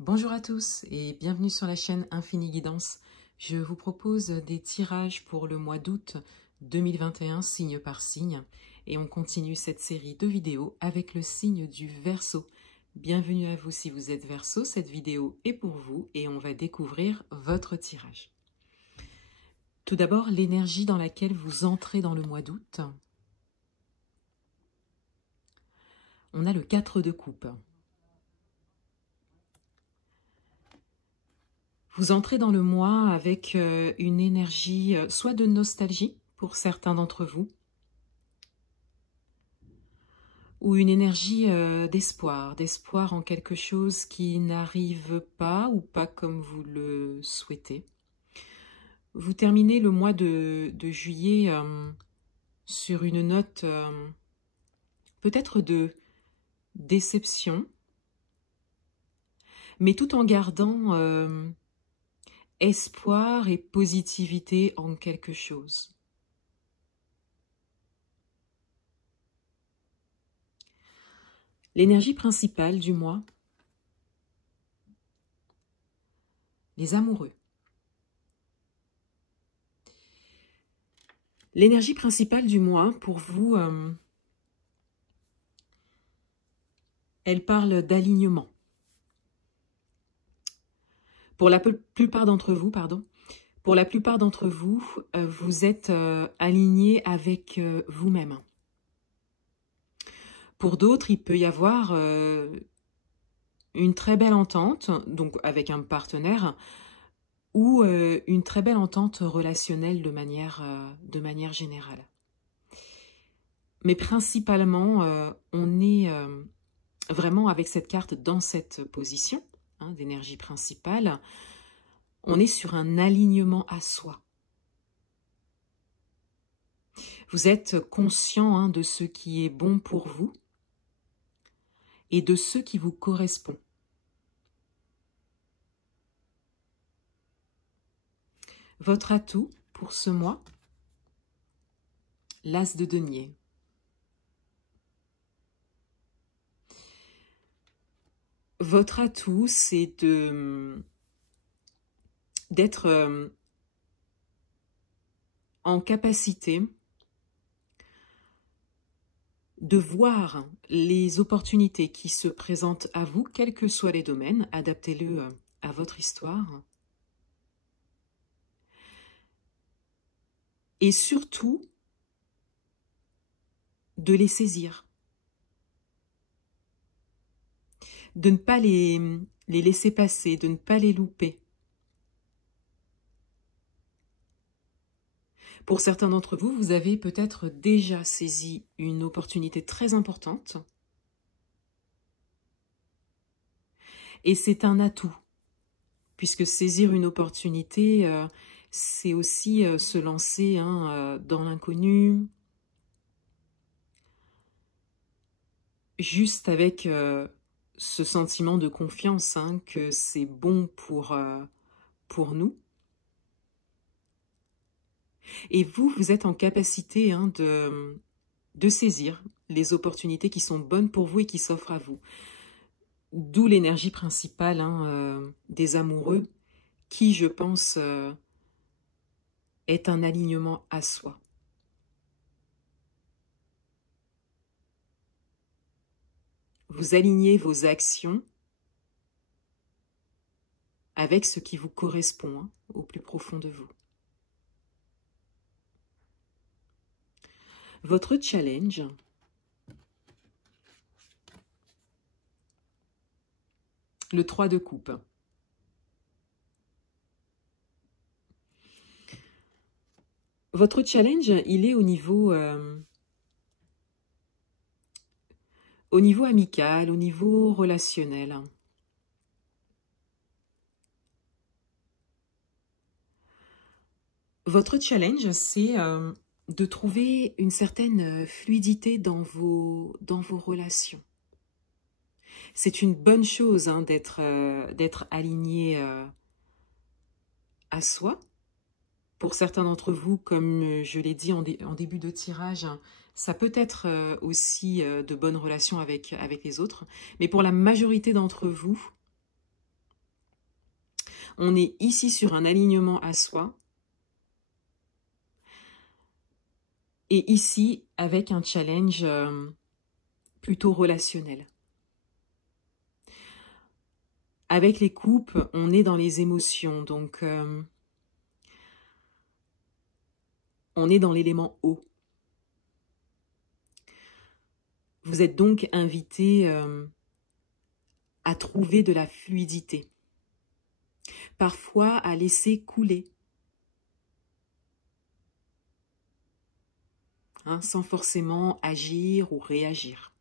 Bonjour à tous et bienvenue sur la chaîne Infini Guidance. Je vous propose des tirages pour le mois d'août 2021, signe par signe. Et on continue cette série de vidéos avec le signe du Verseau. Bienvenue à vous si vous êtes Verseau, cette vidéo est pour vous et on va découvrir votre tirage. Tout d'abord, l'énergie dans laquelle vous entrez dans le mois d'août. On a le 4 de coupe. Vous entrez dans le mois avec une énergie soit de nostalgie pour certains d'entre vous, ou une énergie d'espoir en quelque chose qui n'arrive pas ou pas comme vous le souhaitez. Vous terminez le mois de juillet sur une note peut-être de déception, mais tout en gardant espoir et positivité en quelque chose. L'énergie principale du mois, les amoureux. L'énergie principale du mois, pour vous, elle parle d'alignement. Pour la plupart d'entre vous, vous êtes alignés avec vous-même. Pour d'autres, il peut y avoir une très belle entente, donc avec un partenaire, ou une très belle entente relationnelle de manière générale. Mais principalement, on est vraiment avec cette carte dans cette position d'énergie principale, on est sur un alignement à soi. Vous êtes conscient de ce qui est bon pour vous et de ce qui vous correspond. Votre atout pour ce mois, l'As de denier. Votre atout, c'est d'être en capacité de voir les opportunités qui se présentent à vous, quels que soient les domaines, adaptez-le à votre histoire. Et surtout, de les saisir. De ne pas les laisser passer, de ne pas les louper. Pour certains d'entre vous, vous avez peut-être déjà saisi une opportunité très importante. Et c'est un atout, puisque saisir une opportunité, c'est aussi se lancer dans l'inconnu, juste avec ce sentiment de confiance que c'est bon pour nous. Et vous êtes en capacité de saisir les opportunités qui sont bonnes pour vous et qui s'offrent à vous. D'où l'énergie principale des amoureux, qui, je pense, est un alignement à soi. Vous alignez vos actions avec ce qui vous correspond au plus profond de vous. Votre challenge, le 3 de coupe. Votre challenge, il est au niveau amical, au niveau relationnel. Votre challenge, c'est de trouver une certaine fluidité dans vos relations. C'est une bonne chose d'être aligné à soi. Pour certains d'entre vous, comme je l'ai dit en début de tirage, ça peut être aussi de bonnes relations avec les autres. Mais pour la majorité d'entre vous, On est ici sur un alignement à soi. Et ici, avec un challenge plutôt relationnel. Avec les coupes, on est dans les émotions, donc on est dans l'élément eau. Vous êtes donc invité à trouver de la fluidité, parfois à laisser couler, hein, sans forcément agir ou réagir.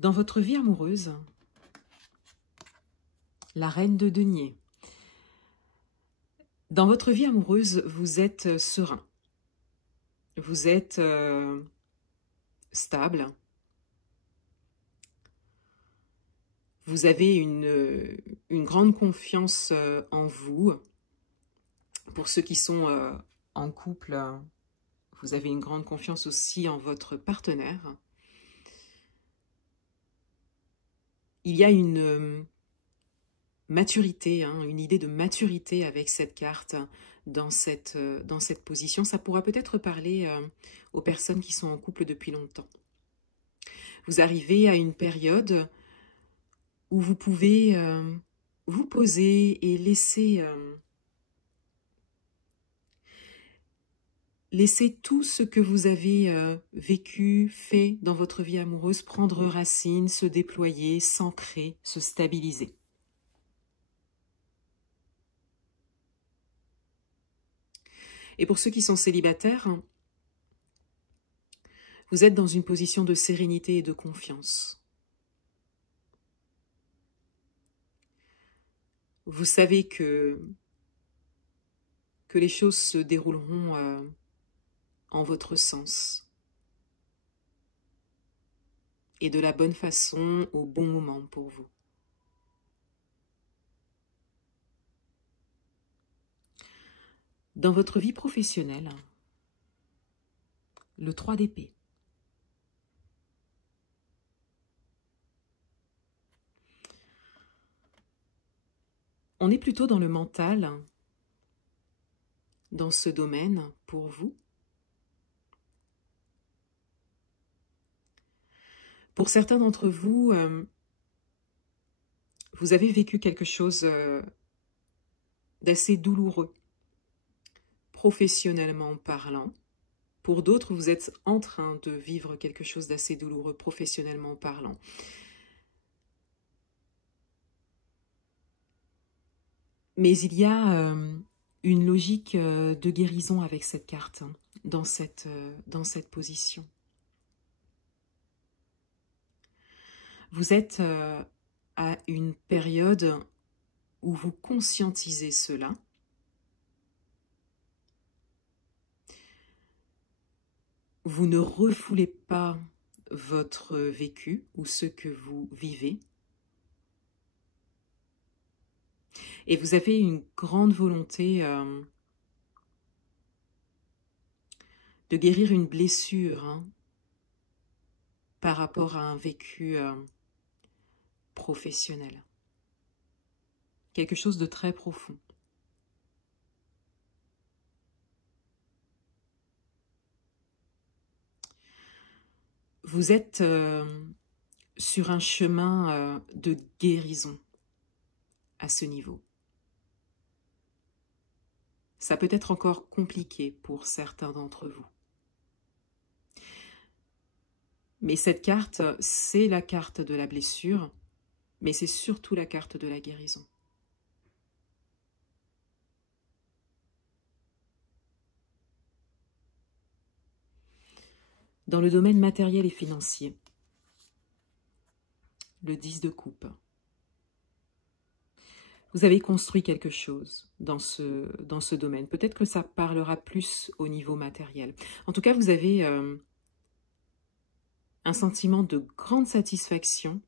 Dans votre vie amoureuse, la reine de denier. Dans votre vie amoureuse, vous êtes serein. Vous êtes stable. Vous avez une grande confiance en vous. Pour ceux qui sont en couple, vous avez une grande confiance aussi en votre partenaire. Il y a une maturité, hein, une idée de maturité avec cette carte dans cette position. Ça pourra peut-être parler aux personnes qui sont en couple depuis longtemps. Vous arrivez à une période où vous pouvez vous poser et laisser tout ce que vous avez vécu, fait dans votre vie amoureuse prendre racine, se déployer, s'ancrer, se stabiliser. Et pour ceux qui sont célibataires, vous êtes dans une position de sérénité et de confiance. Vous savez que les choses se dérouleront en votre sens et de la bonne façon au bon moment pour vous. Dans votre vie professionnelle, le 3 d'épée. On est plutôt dans le mental, dans ce domaine pour vous. Pour certains d'entre vous, vous avez vécu quelque chose d'assez douloureux, professionnellement parlant. Pour d'autres, vous êtes en train de vivre quelque chose d'assez douloureux, professionnellement parlant. Mais il y a une logique de guérison avec cette carte, hein, dans cette position. Vous êtes à une période où vous conscientisez cela. Vous ne refoulez pas votre vécu ou ce que vous vivez. Et vous avez une grande volonté de guérir une blessure, hein, par rapport à un vécu professionnel. Quelque chose de très profond. Vous êtes sur un chemin de guérison à ce niveau. Ça peut être encore compliqué pour certains d'entre vous. Mais cette carte, c'est la carte de la blessure, mais c'est surtout la carte de la guérison. Dans le domaine matériel et financier, le 10 de coupe. Vous avez construit quelque chose dans ce domaine. Peut-être que ça parlera plus au niveau matériel. En tout cas, vous avez un sentiment de grande satisfaction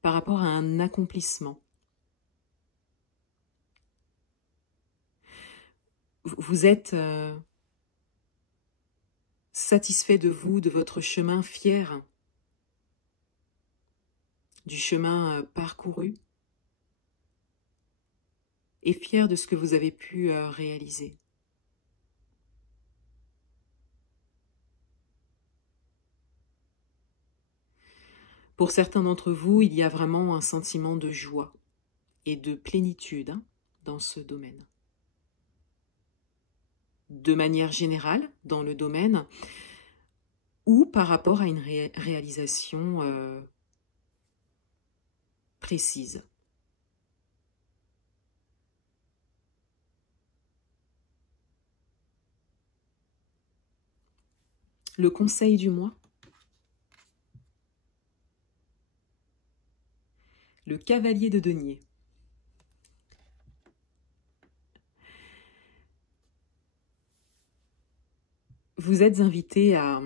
par rapport à un accomplissement. Vous êtes satisfait de vous, de votre chemin, fier du chemin parcouru. et fier de ce que vous avez pu réaliser. Pour certains d'entre vous, il y a vraiment un sentiment de joie et de plénitude dans ce domaine. De manière générale, dans le domaine, ou par rapport à une réalisation précise. Le conseil du mois. Le cavalier de denier. Vous êtes invité à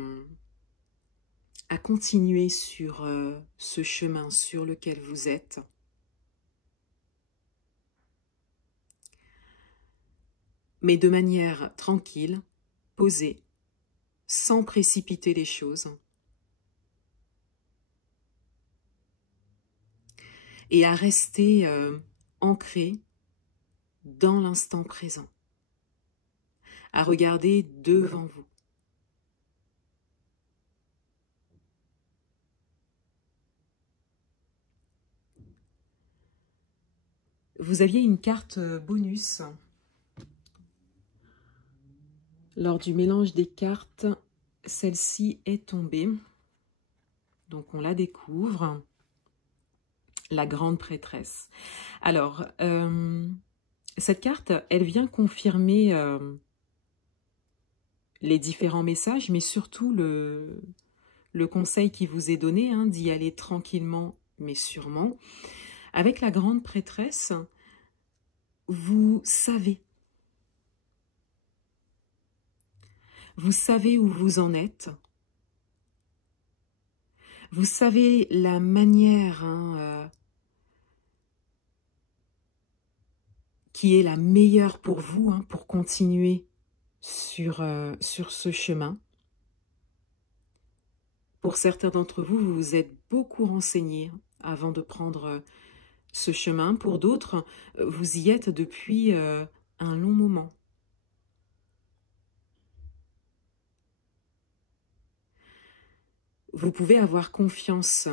continuer sur ce chemin sur lequel vous êtes. Mais de manière tranquille, posée, sans précipiter les choses. Et à rester ancré dans l'instant présent. À regarder devant vous. Vous aviez une carte bonus. Lors du mélange des cartes, celle-ci est tombée. Donc on la découvre. La grande prêtresse. Alors, cette carte, elle vient confirmer les différents messages, mais surtout le conseil qui vous est donné, d'y aller tranquillement, mais sûrement. Avec la grande prêtresse, vous savez. Vous savez où vous en êtes. Vous savez la manière qui est la meilleure pour vous, pour continuer sur ce chemin. Pour certains d'entre vous, vous vous êtes beaucoup renseignés avant de prendre ce chemin. Pour d'autres, vous y êtes depuis un long moment. Vous pouvez avoir confiance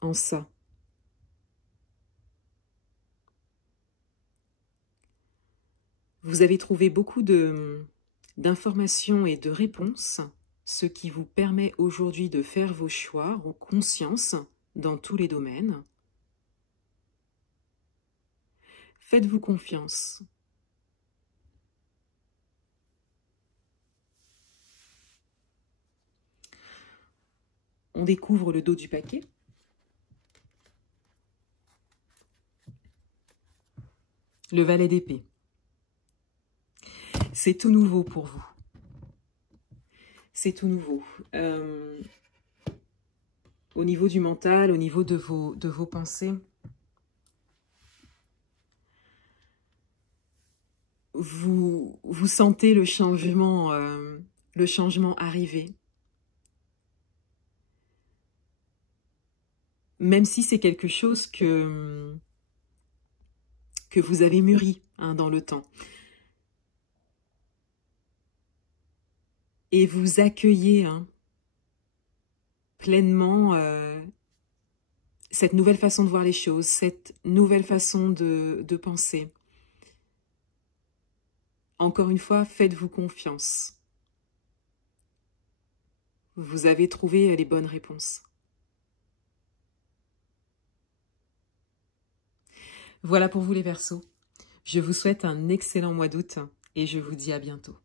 en ça. Vous avez trouvé beaucoup d'informations et de réponses, ce qui vous permet aujourd'hui de faire vos choix en conscience dans tous les domaines. Faites-vous confiance. On découvre le dos du paquet. Le valet d'épée. C'est tout nouveau pour vous. C'est tout nouveau. Au niveau du mental, au niveau de vos pensées, vous sentez le changement arriver. Même si c'est quelque chose que vous avez mûri dans le temps. Et vous accueillez pleinement cette nouvelle façon de voir les choses, cette nouvelle façon de penser. Encore une fois, faites-vous confiance. Vous avez trouvé les bonnes réponses. Voilà pour vous les Verseaux. Je vous souhaite un excellent mois d'août et je vous dis à bientôt.